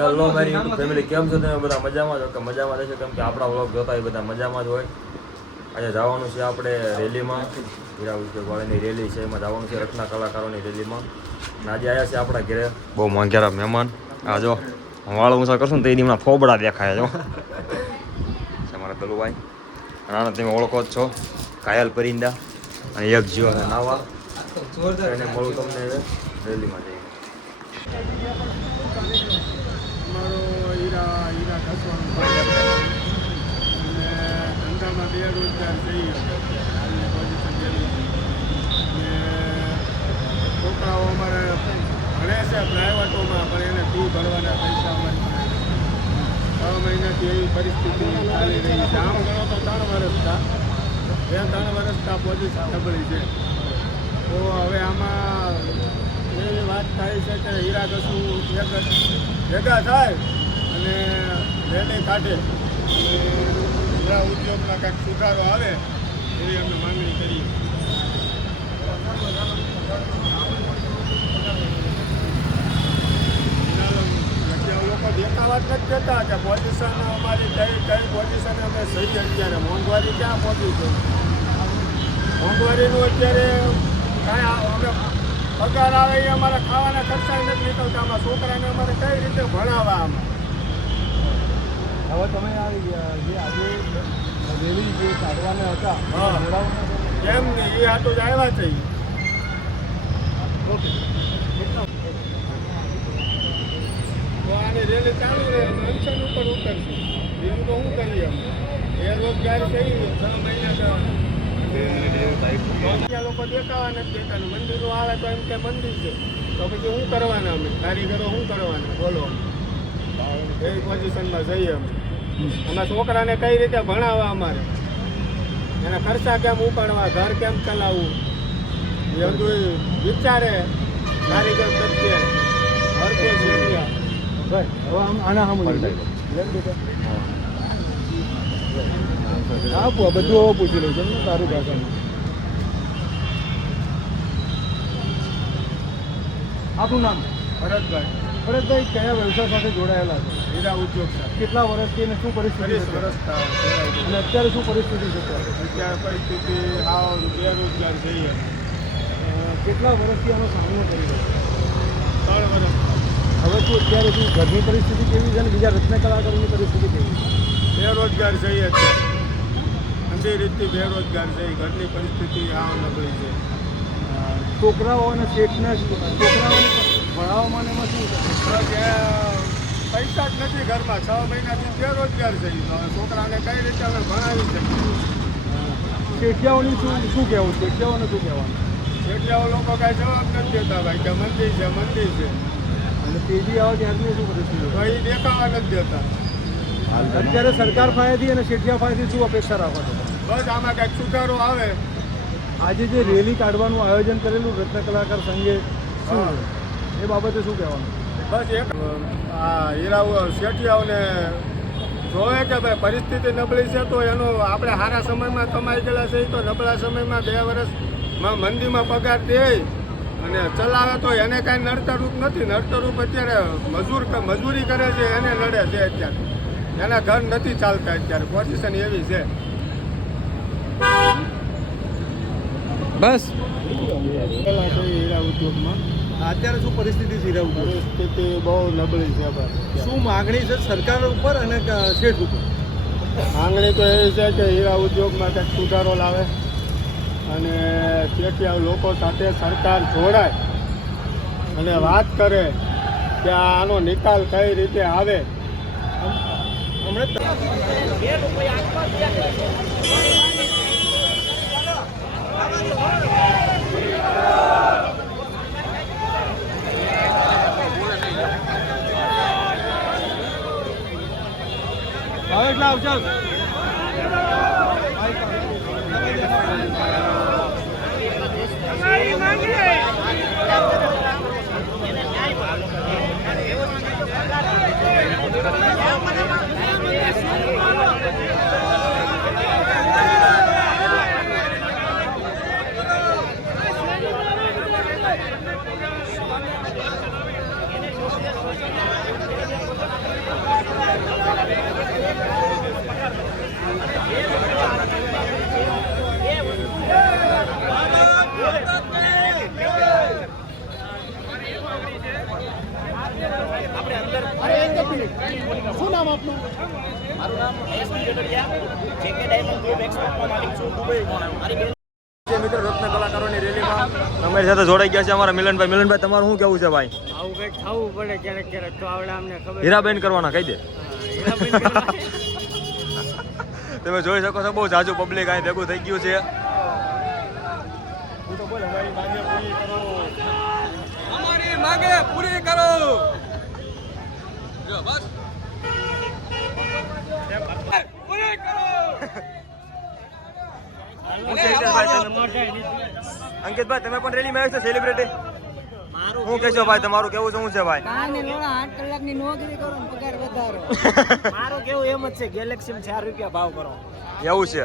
Hello મારી YouTube family કેમ છો તમે? બધા મજામાં છો કે મજામાં રહેશો? કેમ કે આપણા વ્લોગ જોતા એ બધા મજામાં જ હોય. આજે જવાનું છે આપણે રેલીમાં. હીરા ઉદ્યોગવાળાની રેલી છે. એમાં જવાનું છે રત્ના કલાકારોની રેલીમાં. અને આજે આવ્યા છે આપણા ઘરે. બહુ માંગ્યારા મહેમાન. આ જો વાળ ઊંચા કરશું ને તો એની હમણાં ફોબડા દેખાય, જો. છે મારા દલુભાઈ નાના તમે ઓળખો જ છો. કાયલ પરિંદા અને એક જીઓ નાવા. એને મળું તમને રેલીમાં અમારો હીરા છે. અને ધંધામાં બેરોજગાર છીએ હાલની પોઝિશન જેવી છોકરાઓ અમારે ભણે છે પ્રાઇવેટોમાં પણ એને ફી ભરવાના પૈસા છ મહિનાથી એવી પરિસ્થિતિ ચાલી રહી છે આમ ગણો તો ત્રણ વર્ષતા બે ત્રણ વર્ષતા પોઝિશન નબળી છે તો હવે આમાં એવી વાત થાય છે કે હીરા એક ભેગા થાય અને રેલી કાઢે. અને ઉદ્યોગમાં કંઈક સુધારો આવે, એવી અમે માંગણી કરીએ. લોકો દેખાવા જ નથી કે પોઝિશન અમારી કઈ કઈ પોઝિશન અમે સહી અત્યારે. મોંઘવારી ક્યાં પહોંચી છે મોંઘવારીનું અત્યારે કાંઈ અમે પગાર આવે એ અમારા ખાવાના ખર્ચા નથી નીકળતા. આમાં છોકરાને અમારે કઈ રીતે ભણાવવા આમાં? હવે તમે આ જે આજે રેલી જે કાઢવાના હતા હા. કેમ નહીં એ આ જ આવ્યા છે ઓકે. તો આની રેલી ચાલુ રહે અનશન ઉપર ઉતરશું. બીજું તો શું કરીએ અમે? બેરોજગાર છે ઈ છ મહિના તો લોકો દેખાવા નથી મંદિરો આવે તો એમ કે મંદિર છે. તો પછી શું કરવાના અમે? કારીગરો શું કરવાના? બોલો. એ પોઝિશનમાં જઈએ અમે. અમારા છોકરાને કઈ રીતે ભણાવવા અમારે? એના ખર્ચા કેમ ઉપાડવા? ઘર કેમ ચલાવવું? એ બધું વિચારે કારીગર પ્રત્યે હર કોઈ ભાઈ હવે આમ આના લો. આપું આ બધું હવે પૂછી લઉં છું તારું ભાષામાં. આપનું નામ? ભરતભાઈ. ભરતભાઈ કયા વ્યવસાય સાથે જોડાયેલા છે? હીરા ઉદ્યોગ કેટલા વર્ષથી અને શું પરિસ્થિતિ? વર્ષ અને અત્યારે શું પરિસ્થિતિ છે અત્યારે? પરિસ્થિતિ આ બેરોજગાર જઈએ કેટલા વર્ષથી આનો સામનો કરી રહ્યો? ત્રણ વર્ષ હવે શું અત્યારે શું ઘરની પરિસ્થિતિ કેવી છે અને બીજા રત્ન કલાકારોની પરિસ્થિતિ કેવી છે? બેરોજગાર જઈએ અત્યારે. અંધી રીતે બેરોજગાર છે ઘરની પરિસ્થિતિ આ નબળી છે. છોકરાઓ અને શેઠના છોકરાઓને ભણાવવામાં એમાં શું છે? પૈસા જ નથી ઘરમાં. છ મહિનાથી બેરોજગાર છે ઈ. હવે છોકરાને કઈ રીતે અમે ભણાવી શકીએ? શેઠિયાઓની શું શું કહેવું? શેઠિયાઓને શું કહેવાનું? શેઠિયાઓ લોકો કાંઈ જવાબ નથી દેતા ભાઈ કે મંદિર છે મંદિર છે. અને તેજી આવે ત્યાંથી શું પરિસ્થિતિ? ભાઈ દેખાવા નથી દેતા. અત્યારે સરકાર પાસેથી અને શેઠિયા પાસેથી શું અપેક્ષા રાખો બસ આમાં કંઈક સુધારો આવે. આજે જે રેલી કાઢવાનું આયોજન કરેલું રત્ન કલાકાર સંઘે શું? એ બાબતે શું કહેવાનું? બસ એક આ હીરાઓ શેઠિયાઓને જોવે કે ભાઈ પરિસ્થિતિ નબળી છે તો એનો આપણે સારા સમયમાં કમાઈ ગયેલા છે તો નબળા સમયમાં બે વર્ષમાં મંદીમાં પગાર દે અને ચલાવે તો એને કાંઈ નડતરૂપ નથી. નડતરૂપ અત્યારે મજૂર મજૂરી કરે છે એને નડે છે અત્યારે. એના ઘર નથી ચાલતા અત્યારે. પોઝિશન એવી છે. બસ. હીરા ઉદ્યોગમાં અત્યારે શું પરિસ્થિતિ છે હીરા પરિસ્થિતિ બહુ નબળી છે શું માગણી છે સરકાર ઉપર અને શેઠ ઉપર? માંગણી તો એવી છે કે હીરા ઉદ્યોગમાં કંઈક સુધારો લાવે અને શેઠિયા લોકો સાથે સરકાર જોડાય અને વાત કરે કે આનો નિકાલ કઈ રીતે આવે. હમણાં જ હવે એટલે આવજો Thank નામ આપનું મારું નામ SP Gadhadiya JK diamond group એક્સપોર્ટનો માલિક છું દુબઈ મારી બેન જે મિત્રો રત્ન કલાકારોની રેલીમાં. અમારી સાથે જોડાઈ ગયા છે અમારા મિલનભાઈ. મિલનભાઈ તમારું શું કેવું છે ભાઈ? આવું કંઈક થવું પડે ક્યારેક ક્યારેક તો આવડે અમને ખબર હીરાબેન કરવાના કહી દે. તમે જોઈ શકો છો બહુ જાજુ પબ્લિક અહીં ભેગું થઈ ગયું છે. તું તો બોલ અમારી માંગે પૂરી કરો. અમારી માંગે પૂરી કરો. જો બસ પૂરી કરો અંકિતભાઈ તમે પણ રેલીમાં આવ્યા છો સેલિબ્રિટી શું કહેશો ભાઈ તમારું કેવું શું છે ભાઈ? આઠ કલાકની નોકરી કરો પગાર વધારો. મારું કેવું એમ જ છે ગેલેક્સી ચાર રૂપિયા ભાવ કરો. એવું છે.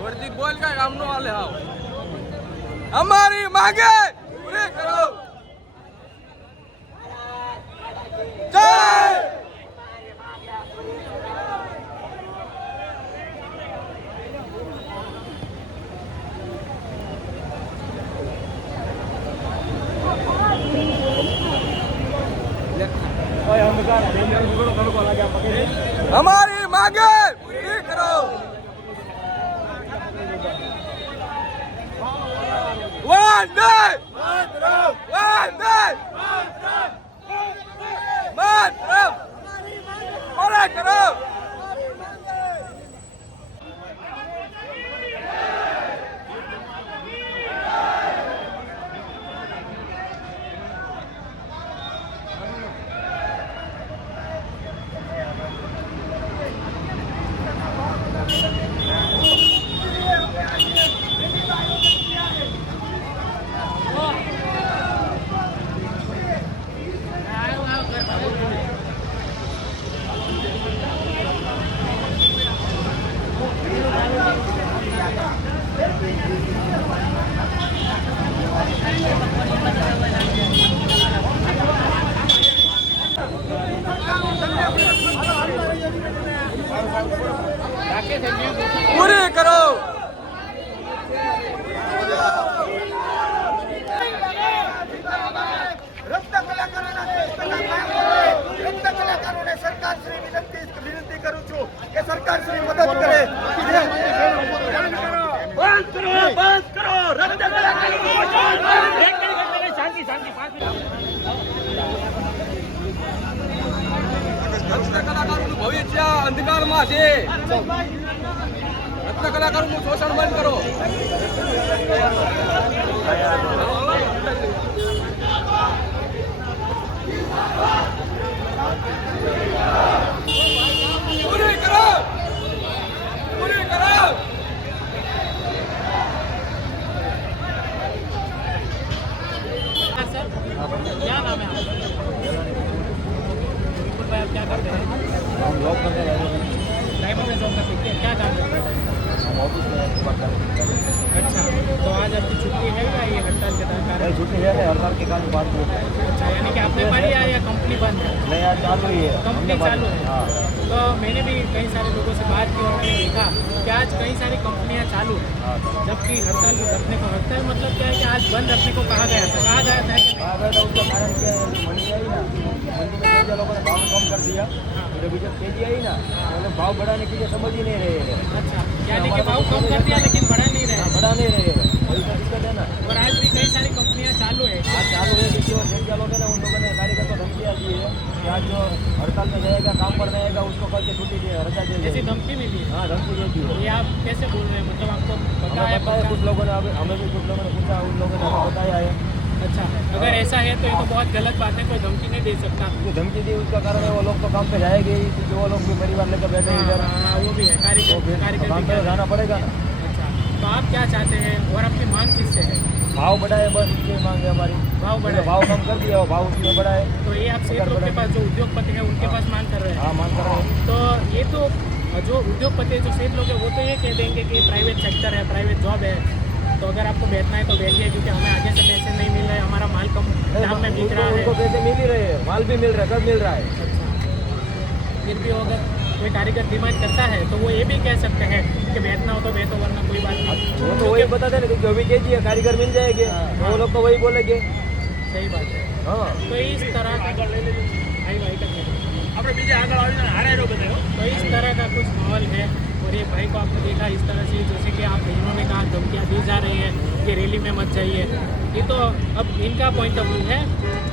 વર્દી બોલ કઈ કામ નો હાલે હાવ. અમારી માંગે! પૂરી કરો! જય! અમારી માંગે પૂરી કરો વંદે વંદે માતરમ પૂરા કરો પૂરી કરો. સરકાર શ્રી વિનંતી કરું છું કે સરકાર શ્રી મદદ કરે બંધ કરો બંધ કરો રત્ન રત્ન કલાકારોનું ભવિષ્ય અંધકારમાં છે રત્ન કલાકારોનું શોષણ બંધ કરો પૂરી કરો પૂરી કરો क्या नाम है बिल्कुल भाई आप क्या करते हैं हम जॉब करते हैं डायमंड हैं क्या काम हैं? अच्छा तो आज आपकी छुट्टी है या ये हड़ताल के कारण? छुट्टी है हड़ताल के कारण बात अच्छा यानी कि आपने भरी है या कंपनी बंद है? नहीं आज चालू ही है। कंपनी चालू है? हाँ। तो मैंने भी कई सारे लोगों से बात की और मैंने देखा कि आज कई सारी कंपनियाँ चालू है। जबकि हड़ताल रखने को हड़ताल मतलब क्या है कि आज बंद रखने को कहा गया था? कहा गया था कि नहीं? अगर तो उसका कारण क्या है मंडी आई ना मंडी में बीजा लोगों ने भाव कम कर दिया तो बीजा तेज़ी आई ना तो लोग भाव बढ़ाने के लिए समझ ही नहीं रहे हैं। अच्छा यानी कि भाव कम कर दिया लेकिन बढ़ा नहीं रहे बढ़ा नहीं रहे हैं। वही तो दिक्कत है ना। और आज भी कई सारी कंपनियाँ चालू है। आज चालू है कि जो जिनके लोग हैं ना उन लोगों ने कार्यकर्ता धमकियाँ दी है कि आज जो हड़ताल में जाएगा काम पर आएगा उसको कल से छुट्टी दी दे जैसी। धमकी मिली है। धमकी दे दी है। ये आप कैसे बोल रहे हैं? मतलब आपको पक्का? कुछ लोगों ने हमें भी कुछ लोगों ने पूछा उन लोगों ने बताया है। अच्छा अगर ऐसा है तो ये तो बहुत गलत बात है कोई धमकी नहीं दे सकता। जो धमकी दी उसका कारण है वो लोग तो काम पे जाएँगे ही क्योंकि वो लोग भी परिवार लेकर बैठे हैं इधर हाँ, हाँ, वो भी है। तो भी पे जाना पड़ेगा। ना अच्छा तो आप क्या चाहते हैं और आपकी मांग किससे है? भाव बढ़ाए बस ये मांग है हमारी। भाव बढ़ाए। भाव कम कर दिया भाव उसमें बढ़ाए। तो ये आप सेठ लोग के पास जो उद्योगपति है उनके पास मांग कर रहे हैं? हाँ मांग कर रहे हैं। तो ये तो जो उद्योगपति है जो सेठ लोग है वो तो ये कह देंगे कि प्राइवेट सेक्टर है प्राइवेट जॉब है। तो अगर आपको बैठना है तो बैठिए क्योंकि हमें आगे से पैसे नहीं मिल रहे हमारा माल कम दाम में बिक रहा है। उनको पैसे मिल ही रहे हैं माल भी मिल रहा है कब मिल रहा है? अच्छा। फिर भी अगर कोई कारीगर डिमांड करता है तो वो ये भी कह सकते हैं कि बैठना हो तो बैठो वरना कोई बात नहीं। वो तो वही बताते हैं ना कि जो भी कीजिए कारीगर मिल जाएँगे वो लोग तो वही बोलेंगे। सही बात है। हाँ। तो इस तरह का भाई भाई का तो इस तरह का कुछ माहौल है। और ये भाई को आपने देखा इस तरह से जैसे कि आप इन्होंने कहा धमकियाँ दी जा रही है कि रैली में मत जाइए। ये तो अब इनका पॉइंट ऑफ़ व्यू है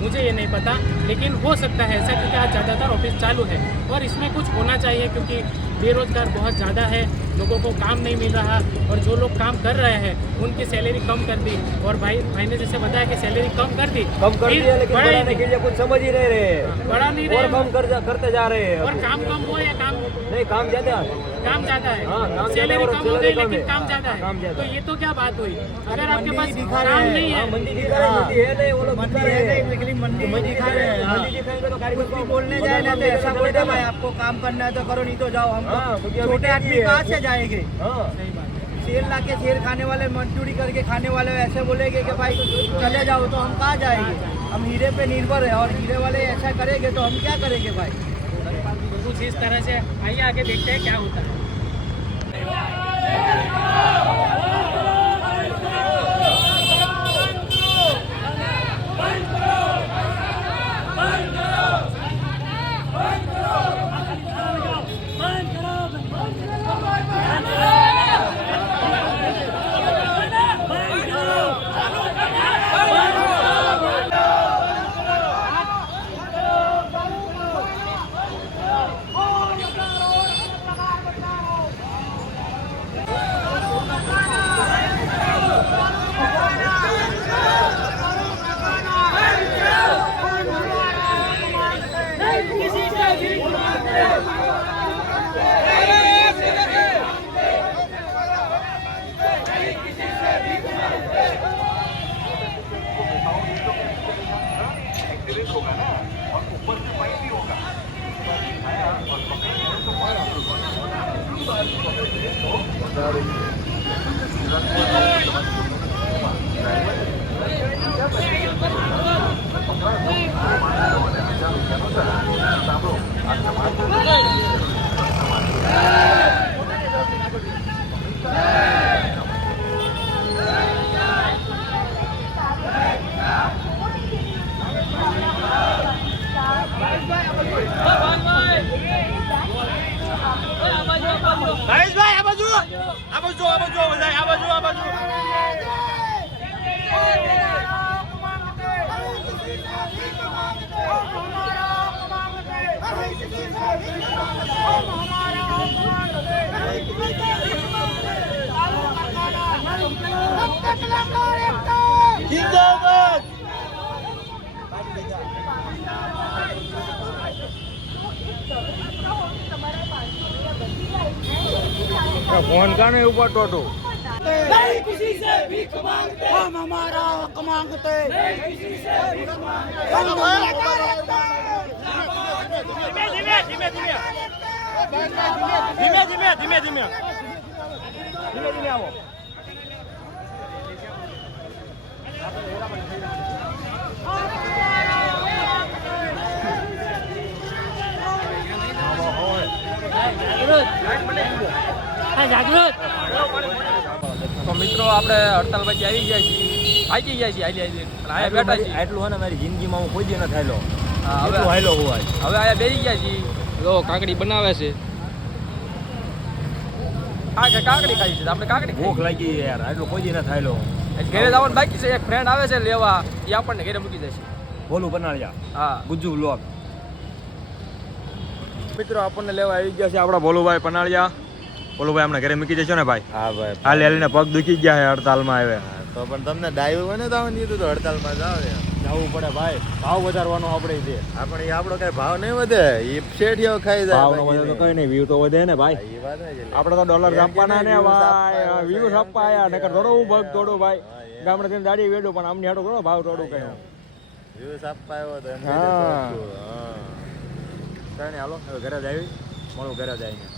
मुझे ये नहीं पता लेकिन हो सकता है ऐसा क्योंकि आज ज़्यादातर ऑफ़िस चालू है और इसमें कुछ होना चाहिए क्योंकि बेरोजगार बहुत ज़्यादा है लोगों को काम नहीं मिल रहा और जो लोग काम कर रहे हैं उनकी सैलरी कम कर दी और भाई भाई ने जैसे बताया कि सैलरी कम कर दी। कम कर दिया लेकिन बढ़ाने। के लिए कुछ समझ ही नहीं रहे हैं। बढ़ा नहीं और कम कर जा, करते जा रहे हैं। और काम कम हो या काम नहीं काम ज़्यादा। काम ज़्यादा है। हाँ, सैलरी कम हो गई लेकिन काम हाँ, ज़्यादा है। तो ये तो क्या बात हुई? अगर आपके पास काम नहीं हाँ, है मंडी दिखा रहे हैं, मंडी है नहीं वो लोग दिखा रहे हैं लेकिन मंडी मंडी दिखा रहे हैं हाँ। मंडी दिखाएंगे तो कारीगर को बोलने पता जाए ना कम तो ऐसा मिलेगा, बोलते चलेगा भाई ना। आपको काम करना है तो करो नहीं तो जाओ हम हाँ, क्योंकि अभी छोटे क्या आदमी किए कहाँ हैं? से जाएंगे हाँ सही बात है शेर ला के शेर खाने वाले मजदूरी करके खाने वाले ऐसे बोलेंगे कि भाई चले जाओ तो हम कहाँ जाएंगे हम हीरे पे निर्भर है और हीरे वाले ऐसा करेंगे तो हम क्या करेंगे भाई तो कुछ इस तरह से आइए आगे देखते हैं क्या होता है ફોન કાને ઉપર ટોટો नहीं किसी से भीख मांगते हम हमारा हक मांगते नहीं किसी से भीख मांगते हम हमारा ધીમે ધીમે ધીમે ધીમે ધીમે ધીમે ધીમે ધીમે ધીમે આવો તો મિત્રો આપણે હડતાલ પછી આવી ગયા છીએ? આવી ગયા છીએ હાલી હાલી. છે આયા બેઠા છીએ. આટલું હોય ને મારી જિંદગીમાં હું કોઈ દી ન થયેલો હા, હવે હાયલો હું આજ. હવે આયા બેસી ગયા છીએ. જો કાકડી બનાવે છે. આ કે કાકડી ખાઈ છે આપણે કાકડી ભૂખ લાગી યાર એટલું કોઈ દી ન થયેલો ઘરે જવાનું બાકી છે એક ફ્રેન્ડ આવે છે લેવા. એ આપણને ઘરે મૂકી જશે બોલું બનાવ્યા હા. ગુજુ બ્લોગ મિત્રો આપણને લેવા આવી ગયા છે આપણા ભોલુભાઈ પનાળિયા. ભોલુભાઈ અમને ઘરે મૂકી જશો ને ભાઈ? હા ભાઈ હાલ હાલીને પગ દુખી ગયા છે હડતાલમાં આવે તો પણ તમને ડાઈવ હોય ને તો કીધું તો હડતાલમાં જાવ જવું પડે ભાઈ. ભાવ વધારવાનો આપણે છે. આપણે એ આપણો કઈ ભાવ નહીં વધે. એ શેઠિયો ખાઈ જાય ભાવ વધે તો કઈ નહીં. વ્યૂ તો વધે ને ભાઈ. હા, એ વાત છે. એટલે. આપણે તો ડોલર એમ આપવાના ને ભાઈ. વ્યૂ છે, આયા નકર થોડો હું ભગ થોડો ભાઈ. ગામડે થી દાડી વેડો પણ આમની હાડો કરો ભાવ થોડો કઈ. વ્યૂ Views આવ્યો તો એમ હા. હાલો. ઘરે જ આવી. મળું ઘરે જ આવીને.